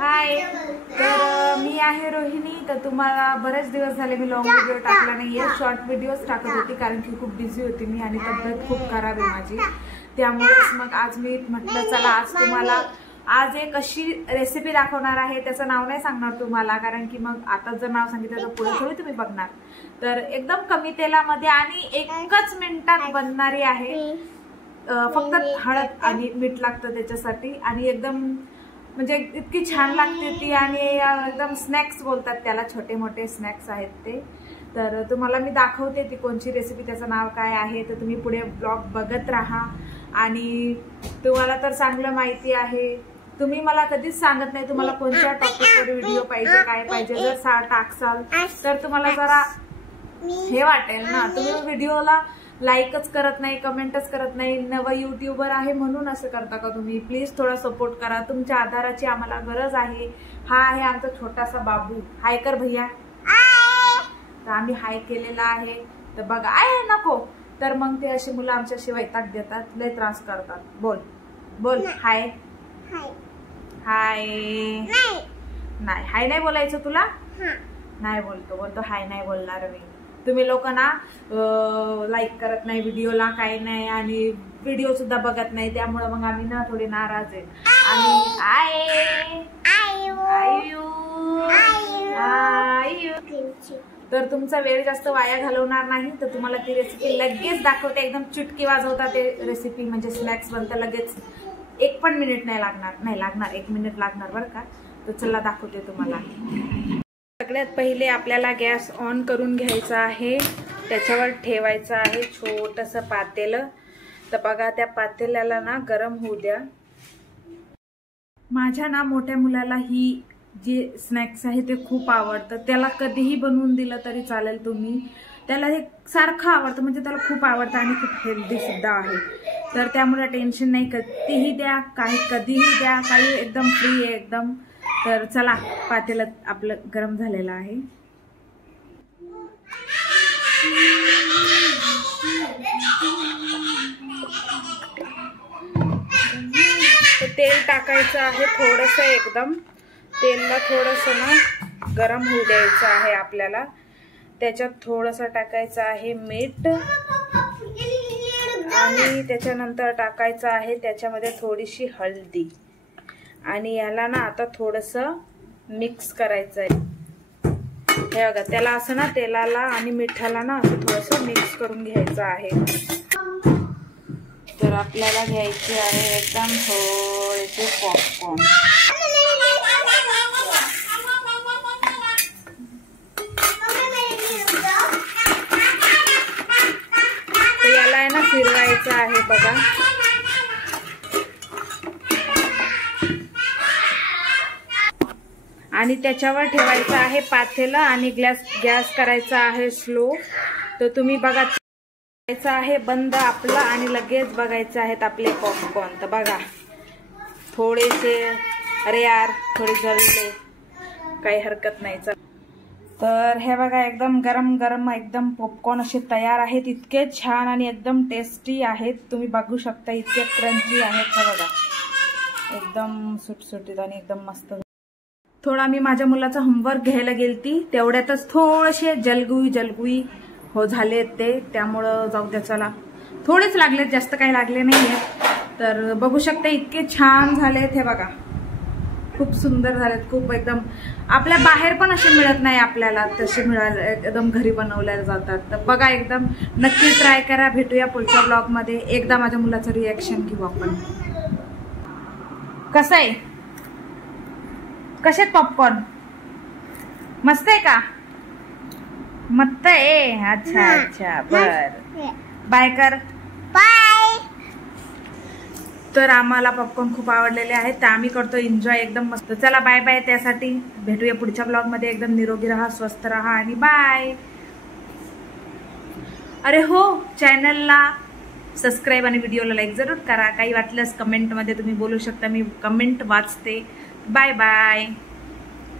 हाय, तर मी आहे रोहिणी. तर तुम्हाला बरेच दिवस झाले मी लॉंग व्हिडिओ टाकला नाहीये, शॉर्ट व्हिडिओज टाकत होती कारण की खूप बिझी होती मी आणि तब्येत खूप खराब आहे माझी. त्यामुळेच मग आज मी म्हटलं चला आज तुम्हाला आज एक अशी रेसिपी दाखवणार आहे. त्याचं नाव नाही सांगणार तुम्हाला कारण की मग आता जर नाव सांगितलं तर पुढे थोडी तुम्ही बघणार. तर एकदम कमी तेलामध्ये आणि एकच मिनिटात बनणारी आहे. फक्त हळद आणि मीठ लागतं त्याच्यासाठी आणि एकदम म्हणजे इतकी छान लागते ती. आणि एकदम स्नॅक्स बोलतात त्याला, छोटे मोठे स्नॅक्स आहेत ते. तर तुम्हाला मी दाखवते ती कोणची रेसिपी, त्याचं नाव काय आहे. तर तुम्ही पुढे ब्लॉग बघत राहा. आणि तुम्हाला तर चांगलं माहिती आहे, तुम्ही मला कधीच सांगत नाही तुम्हाला कोणत्या टॉपिकवर व्हिडिओ पाहिजे, काय पाहिजे. जर टाकसाल तर तुम्हाला जरा हे वाटेल ना. तुम्ही व्हिडिओला लाईकच करत नाही, कमेंटच करत नाही. नवं युट्यूबर आहे म्हणून असं करता का तुम्ही? प्लीज थोडा सपोर्ट करा. तुमच्या आधाराची आम्हाला गरज आहे. हा आहे आमचा छोटासा बाबू. हाय कर भैया. तर आम्ही हाय केलेला आहे. तर बघा आहे नको तर मग ते अशी मुलं आमच्याशी वैताग देतात, लय त्रास करतात. बोल बोल हाय. हाय नाही, हाय नाही बोलायचं तुला. नाही बोलतो हाय नाही बोलणार मी. तुम्ही लोक ना लाईक करत नाही व्हिडिओला, काही नाही आणि व्हिडिओ सुद्धा बघत नाही. त्यामुळे मग आम्ही ना थोडे नाराज आहे. तर तुमचा वेळ जास्त वाया घालवणार नाही. तर तुम्हाला ती रेसिपी लगेच दाखवते. एकदम चुटकी वाजवता ते रेसिपी म्हणजे स्नॅक्स बनतं लगेच. एक पण मिनिट नाही लागणार 1 मिनिट लागणार बरं का. तर चला दाखवते तुम्हाला. सगळ्यात पहिले आपल्याला गॅस ऑन करून घ्यायचा आहे. त्याच्यावर ठेवायचं आहे छोटंसं पातेलं. तर बघा त्या पातेल्याला ना गरम होऊ द्या. माझ्या ना मोठ्या मुलाला ही जे स्नॅक्स आहे ते खूप आवडतं. त्याला कधीही बनवून दिलं तरी चालेल तुम्ही. त्याला हे सारखं आवडतं, म्हणजे त्याला खूप आवडतं आणि खूप हेल्दी सुद्धा आहे. तर त्यामुळे टेन्शन नाही, कधीही द्या, कधीही द्या, काही एकदम फ्री आहे एकदम. तर चला पातेलं आपलं गरम झालेलं आहे. तेल टाकायचं आहे थोडंसं. एकदम तेलला थोडंसं ना गरम होऊ द्यायचं आहे आपल्याला. त्याच्यात थोडंसं टाकायचं आहे मीठ आणि त्याच्यानंतर टाकायचं आहे त्याच्यामध्ये थोडीशी हळदी. आणि याला ना आता थोडंसं मिक्स करायचं आहे. हे बघा त्याला असं ना तेलाला आणि मिठाला ना असं थोडंसं मिक्स करून घ्यायचं आहे. तर आपल्याला घ्यायचे आहे एकदम थोडेसे पॉपकॉर्न. तर याला आहे ना फिरवायचं आहे बघा. आणि त्याच्यावर ठेवायचं आहे पातेलं आणि गॅस करायचा आहे स्लो. तर तुम्ही बघा आहे बंद आपलं आणि लगेच बघायचं आहेत आपले पॉपकॉर्न. तर बघा थोडेसे, अरे यार थोडे जळले, काही हरकत नाही. तर हे बघा एकदम गरम गरम एकदम पॉपकॉर्न असे तयार आहेत. इतके छान आणि एकदम टेस्टी आहेत. तुम्ही बघू शकता इतके क्रंची आहेत. हे बघा एकदम सुटसुटीत आणि एकदम मस्त. थोडा मी माझ्या मुलाचा होमवर्क घ्यायला गेलती, तेवढ्यातच थोडेसे जलगुई हो झाले ते. त्यामुळं जाऊ द्या चला. थोडेच लागलेत, जास्त काही लागले नाहीये. तर बघू शकता इतके छान झालेत. हे बघा खूप सुंदर झालेत. खूप एकदम आपल्या बाहेर पण असे मिळत नाही आपल्याला, तसे मिळाले एकदम घरी बनवल्या जातात. तर बघा एकदम नक्की ट्राय करा. भेटूया पुढच्या ब्लॉग मध्ये. एकदा माझ्या मुलाचं रिएक्शन घेऊ आपण. कसं आहे, कसे पॉपकॉर्न मस्त आहे का? मस्त आहे. अच्छा बर बाय कर. बाय. तर आम्हाला पॉपकॉर्न खूप आवडलेले आहेत तर आम्ही करतो एन्जॉय एकदम मस्त. चला बाय बाय. त्यासाठी भेटूया पुढच्या ब्लॉग मध्ये. एकदम निरोगी राहा, स्वस्थ राहा आणि बाय. अरे हो, चॅनलला सबस्क्राईब आणि व्हिडिओला लाईक जरूर करा. काही वाटल्यास कमेंट मध्ये तुम्ही बोलू शकता, मी कमेंट वाचते. Bye bye.